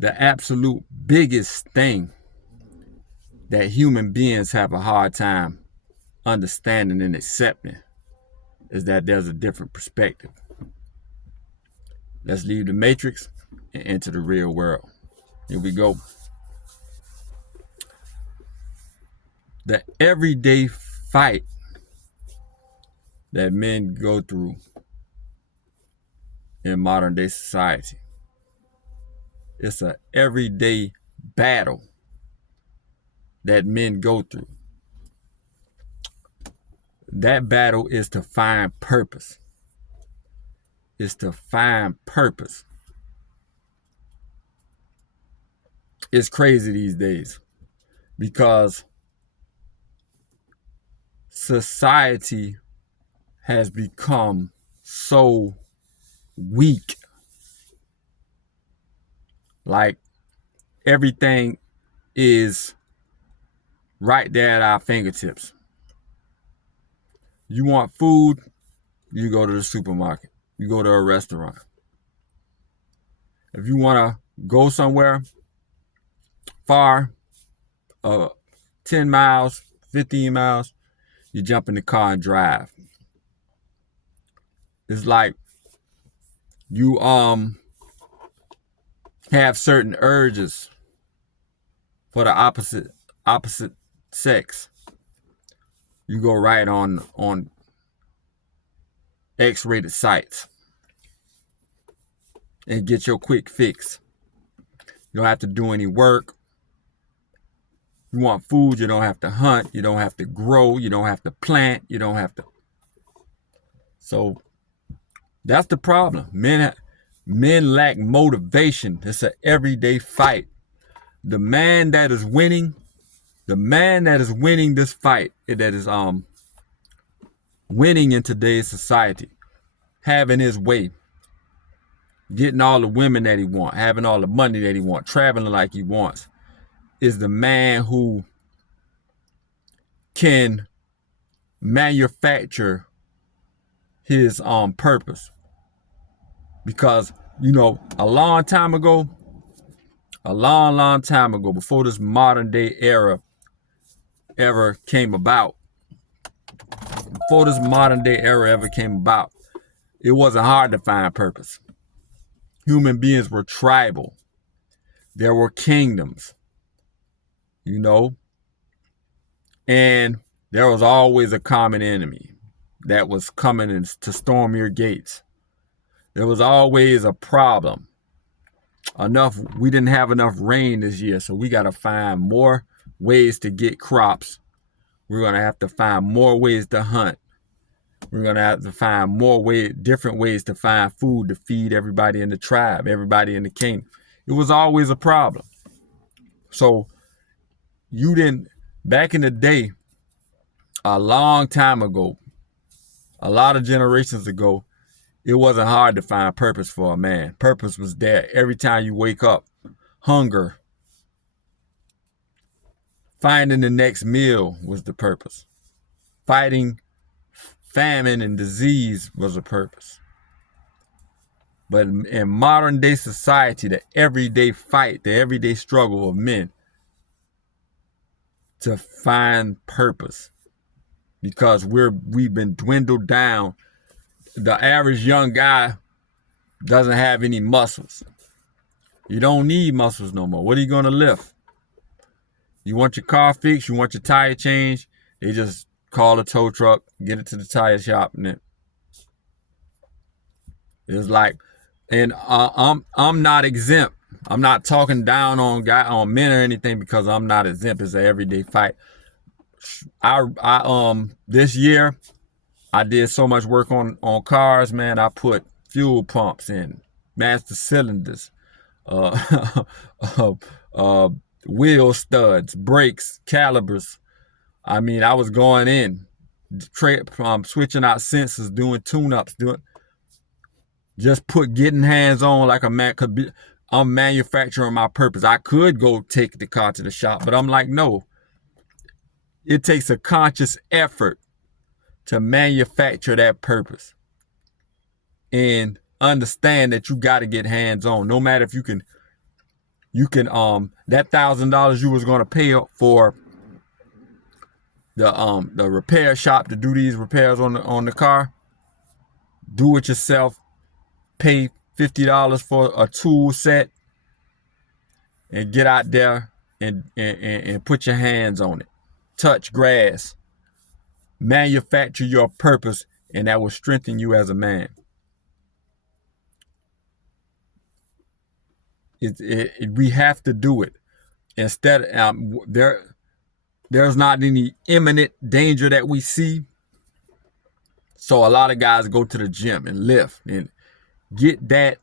the absolute biggest thing that human beings have a hard time understanding and accepting is that there's a different perspective. Let's leave the matrix and enter the real world. Here we go. The everyday fight that men go through in modern day society. It's an everyday battle that men go through. That battle is to find purpose. It's to find purpose. It's crazy these days because society has become so weak. Like everything is right there at our fingertips. You want food, you go to the supermarket. You go to a restaurant. If you want to go somewhere far, 10 miles, 15 miles, you jump in the car and drive. It's like you have certain urges for the opposite sex. You go right on X-rated sites and get your quick fix. You don't have to do any work. You want food, you don't have to hunt, you don't have to grow, you don't have to plant, you don't have to. So that's the problem. Men lack motivation. It's an everyday fight. The man that is winning this fight, that is winning in today's society, having his way, getting all the women that he wants, having all the money that he wants, traveling like he wants, is the man who can manufacture his purpose. Because, a long time ago, before this modern day era ever came about, it wasn't hard to find purpose. Human beings were tribal. There were kingdoms, and there was always a common enemy that was coming to storm your gates. There was always a problem. We didn't have enough rain this year, so we got to find more ways to get crops. We're going to have to find more ways to hunt. We're going to have to find different ways to find food to feed everybody in the tribe, everybody in the kingdom. It was always a problem. So back in the day, a long time ago, a lot of generations ago, it wasn't hard to find purpose for a man. Purpose was there every time you wake up. Hunger. Finding the next meal was the purpose. Fighting famine and disease was a purpose. But in modern day society, the everyday fight, the everyday struggle of men to find purpose, because we've been dwindled down. The average young guy doesn't have any muscles. You don't need muscles no more. What are you going to lift? You want your car fixed, you want your tire changed, they just call a tow truck, get it to the tire shop, and it's like, and I'm not exempt. I'm not talking down on men or anything, because I'm not exempt. It's an everyday fight. This year I did so much work on cars, man. I put fuel pumps in, master cylinders, wheel studs, brakes, calibers. I mean, I was going in, switching out sensors, doing tune-ups, getting hands-on like a man could be. I'm manufacturing my purpose. I could go take the car to the shop, but I'm like, no. It takes a conscious effort to manufacture that purpose, and understand that you got to get hands-on. No matter if you can You can that $1,000 you was gonna pay for the repair shop to do these repairs on the car. Do it yourself. Pay $50 for a tool set and get out there and put your hands on it. Touch grass. Manufacture your purpose, and that will strengthen you as a man. We have to do it. Instead, there's not any imminent danger that we see. So a lot of guys go to the gym and lift and get that,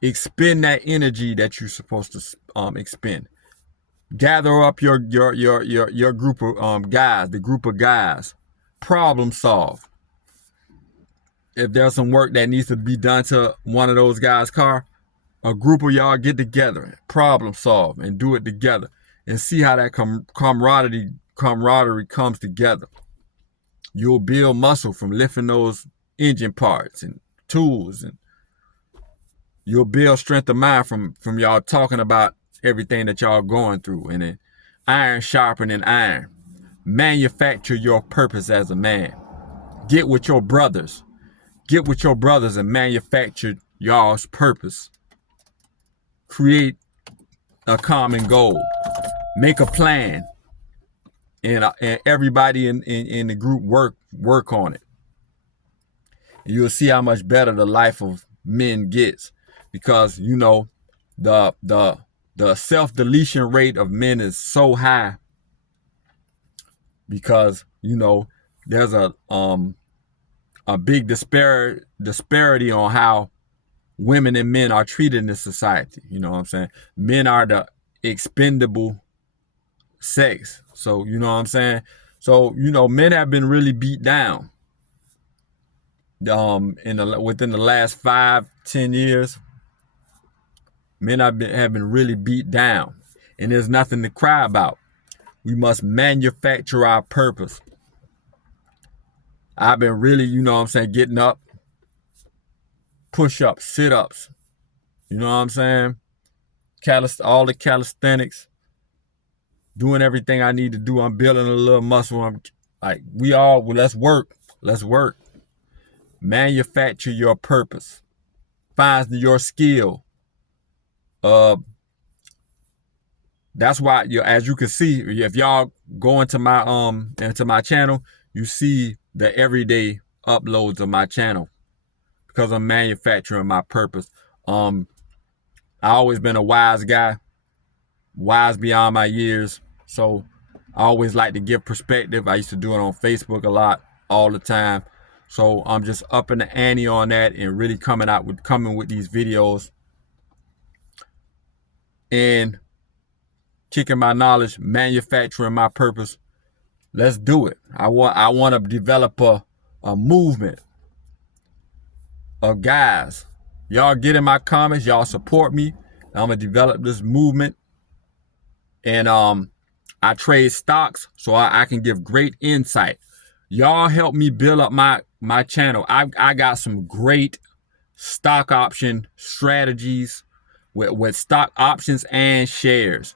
expend that energy that you're supposed to expend. Gather up your group of guys, the group of guys. Problem solve. If there's some work that needs to be done to one of those guys' car, a group of y'all get together, problem solve, and do it together, and see how that camaraderie comes together. You'll build muscle from lifting those engine parts and tools, and you'll build strength of mind from y'all talking about everything that y'all going through, and then iron sharpening iron. Manufacture your purpose as a man. Get with your brothers. Get with your brothers and manufacture y'all's purpose. Create a common goal. Make a plan. And everybody in the group work on it. And you'll see how much better the life of men gets, because you know the self-deletion rate of men is so high, because you know there's a big disparity on how women and men are treated in this society. You know what I'm saying? Men are the expendable sex. So, you know what I'm saying? So, you know, men have been really beat down within the last 5-10 years. Men have been really beat down, and there's nothing to cry about. We must manufacture our purpose. I've been really, you know what I'm saying, getting up, push-ups, sit-ups, you know what I'm saying? All the calisthenics, doing everything I need to do. I'm building a little muscle. I'm like, let's work. Let's work. Manufacture your purpose. Find your skill. That's why, as you can see, if y'all go into my channel, you see the everyday uploads of my channel, because I'm manufacturing my purpose. I always been a wise guy, wise beyond my years. So I always like to give perspective. I used to do it on Facebook a lot, all the time. So I'm just upping the ante on that and really coming with these videos and kicking my knowledge, manufacturing my purpose. Let's do it. I want to develop a movement of guys. Y'all get in my comments. Y'all support me. I'm gonna develop this movement, and I trade stocks so I can give great insight. Y'all help me build up my channel. I got some great stock option strategies with stock options and shares.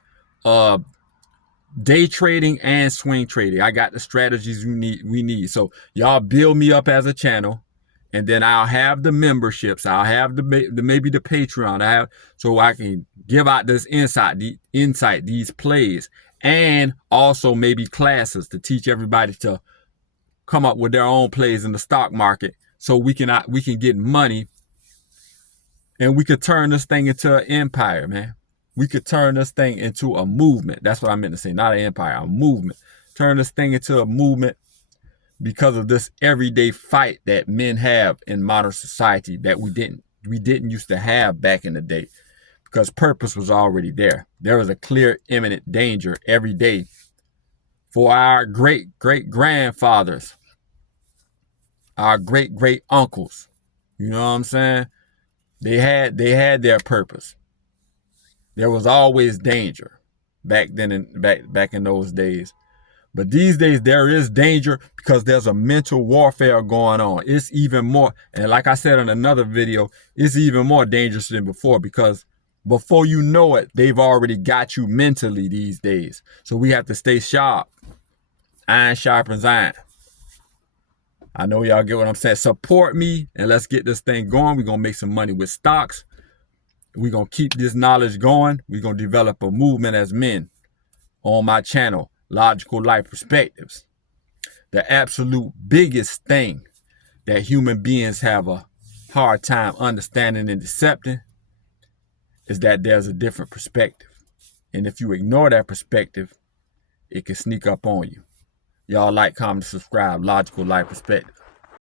Day trading and swing trading. I got the strategies we need. So y'all build me up as a channel, and then I'll have the memberships. I'll have maybe the Patreon. So I can give out this insight, these plays, and also maybe classes to teach everybody to come up with their own plays in the stock market, so we can get money, and we could turn this thing into an empire, man. We could turn this thing into a movement. That's what I meant to say, not an empire, a movement. Turn this thing into a movement because of this everyday fight that men have in modern society that we didn't used to have back in the day, because purpose was already there. There was a clear, imminent danger every day for our great-great-grandfathers, our great-great-uncles. You know what I'm saying? They had their purpose. There was always danger back then, back in those days. But these days there is danger because there's a mental warfare going on. It's even more, and like I said in another video, it's even more dangerous than before, because before you know it, they've already got you mentally these days. So we have to stay sharp. Iron sharpens iron. I know y'all get what I'm saying. Support me and let's get this thing going. We're going to make some money with stocks. We're going to keep this knowledge going. We're going to develop a movement as men on my channel, Logical Life Perspectives. The absolute biggest thing that human beings have a hard time understanding and accepting is that there's a different perspective. And if you ignore that perspective, it can sneak up on you. Y'all like, comment, subscribe, Logical Life Perspectives.